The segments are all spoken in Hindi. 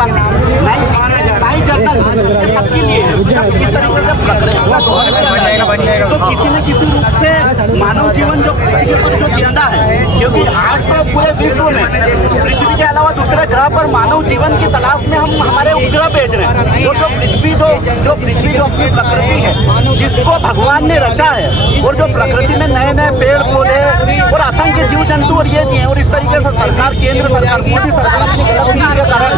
आदिवासी, ना ही जनरल, ये सबके लिए इस तरीके से प्रकृति का दोहन किया जाएगा तो किसी न किसी रूप से मानव जीवन जो जिंदा है, क्योंकि आज तो पूरे विश्व में पृथ्वी के अलावा दूसरे ग्रह पर मानव जीवन की तलाश में हम हमारे उपग्रह भेज रहे हैं। और जो पृथ्वी जो अपनी प्रकृति है जिसको भगवान ने रचा है, और जो प्रकृति में नए नए पेड़ पौधे और असंख्य जीव जंतु और ये दिए, और इस तरीके से सरकार, केंद्र सरकार, मोदी सरकार अपनी गलत नीति के कारण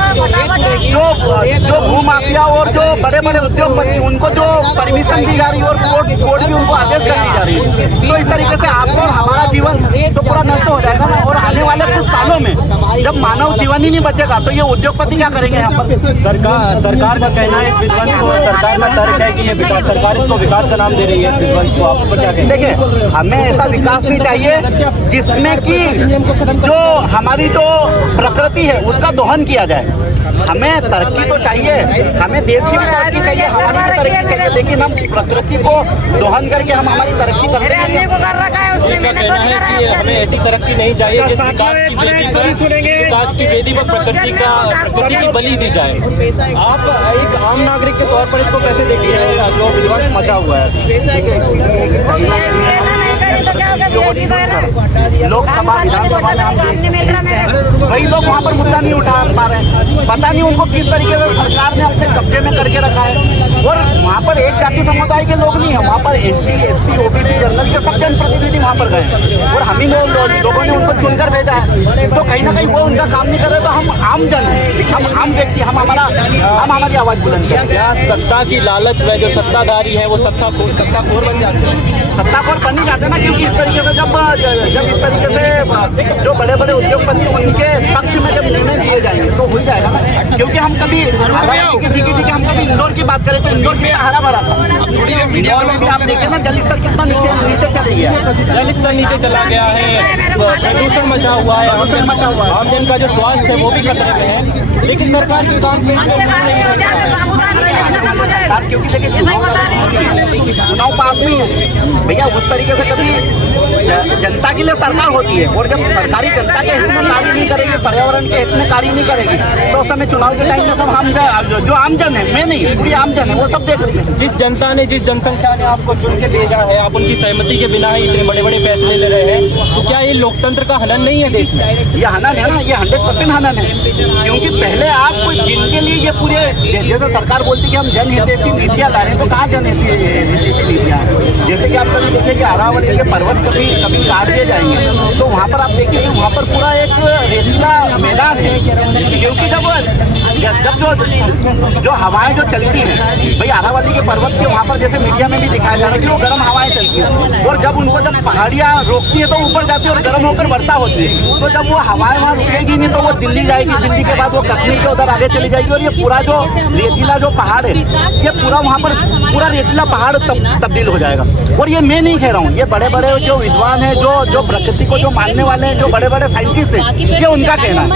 जो भूमाफिया और जो बड़े बड़े उद्योगपति उनको जो परमिशन दी जा रही है और कोर्ट भी उनको आदेश कर दी जा रही है, तो इस तरीके से आपको और हमारा जीवन तो पूरा नष्ट हो जाएगा ना। और आने वाले कुछ सालों में जब मानव जीवन ही नहीं बचेगा तो ये उद्योगपति क्या करेंगे यहाँ पर? सरकार का कहना है इस विध्वंस को, सरकार का तर्क है कि ये विकास, सरकार इसको विकास का नाम दे रही है विध्वंस को, आप क्या कहेंगे? देखिए, हमें ऐसा विकास नहीं चाहिए जिसमें कि जो हमारी जो प्रकृति है उसका दोहन किया जाए। हमें तरक्की तो चाहिए, हमें देश की भी तरक्की चाहिए, हमारी भी तरक्की चाहिए, लेकिन हम प्रकृति को दोहन करके हम हमारी तरक्की करते हैं। उनका कहना है कि हमें ऐसी तरक्की नहीं चाहिए जिस विकास की वेदी पर प्रकृति की बलि दी जाए। आप एक आम नागरिक के तौर पर इसको कैसे देखिए जो विध्वंस मचा हुआ है? लोकसभा विधानसभा में हम वही लोग वहाँ पर मुद्दा नहीं उठा पा रहे हैं। पता नहीं उनको किस तरीके से सरकार ने अपने कब्जे में करके रखा है। और वहाँ पर एक जाति समुदाय के लोग नहीं है, वहाँ पर ST, SC, OBC, जनरल के सब जनप्रतिनिधि वहाँ पर गए और हम ही लोगों ने उनको चुनकर भेजा है। तो कहीं ना कहीं वो उनका काम नहीं कर रहे, तो हम आम जन हैं, हम आम व्यक्ति, हम हमारी आवाज बुलंद करें। क्या सत्ता की लालच में जो सत्ताधारी है वो सत्ताखोर बन जाते हैं? सत्ताखोर बन ही जाते हैं ना, क्योंकि इस तरीके से जब इस तरीके से जो बड़े बड़े उद्योगपति उनके पक्ष में जब निर्णय दिए जाएंगे तो हो ही जाएगा ना। क्योंकि हम कभी ठीक है हम कभी इंदौर की बात करें तो इंदौर कितना हरा भरा था। इंदौर में भी आप देखें ना, जल स्तर कितना नीचे चले गया, जल स्तर नीचे चला गया है, प्रदूषण मचा हुआ है, आम जन का जो स्वास्थ्य है वो भी खतरे में है, लेकिन सरकार के काम क्योंकि देखिए चुनाव पास नहीं है भैया। उस तरीके से कभी जनता के लिए सरकार होती है, और जब सरकारी जनता के हित में कार्य नहीं करेगी, पर्यावरण के हित में कार्य नहीं करेगी, तो उस समय चुनाव के टाइम में सब हम जो आमजन है, मैं नहीं, पूरी आमजन है, वो सब देख रही है। जिस जनता ने, जिस जनसंख्या ने आपको चुन के भेजा है, आप उनकी सहमति के बिना ही इतने बड़े बड़े फैसले ले रहे हैं, तो क्या ये लोकतंत्र का हनन नहीं है देश में? ये हनन है ना, ये 100% हनन है। क्योंकि पहले आप जिनके लिए ये पूरे, जैसे सरकार बोलती है कि हम जनहितैषी नीतियाँ ला रहे हैं, तो कहाँ जनहितैषी नीतियाँ हैं? जैसे कि आप कभी देखिए कि अरावली के पर्वत कभी काट दिए जाएंगे तो वहाँ पर आप देखिए कि वहाँ पर पूरा एक रेतीला मैदान है। क्योंकि जब जो हवाएं जो चलती हैं भाई, अरावली के पर्वत के वहाँ पर जैसे मीडिया में भी दिखाया जा रहा है कि वो गर्म हवाएं चलती हैं, और जब उनको जब पहाड़ियाँ रोकती है तो ऊपर जाती है और गर्म होकर वर्षा होती है। तो जब वो हवाएं वहाँ रुकेगी नहीं तो वो दिल्ली जाएगी, दिल्ली के बाद वो कश्मीर के उधर आगे चली जाएगी, और ये पूरा जो रेतीला जो पहाड़ है, ये पूरा वहाँ पर पूरा रेतीला पहाड़ तब्दील हो जाएगा। और ये मैं नहीं कह रहा हूँ, ये बड़े बड़े जो विद्वान हैं, जो प्रकृति को जो मानने वाले हैं, जो बड़े बड़े साइंटिस्ट हैं, ये उनका कहना है।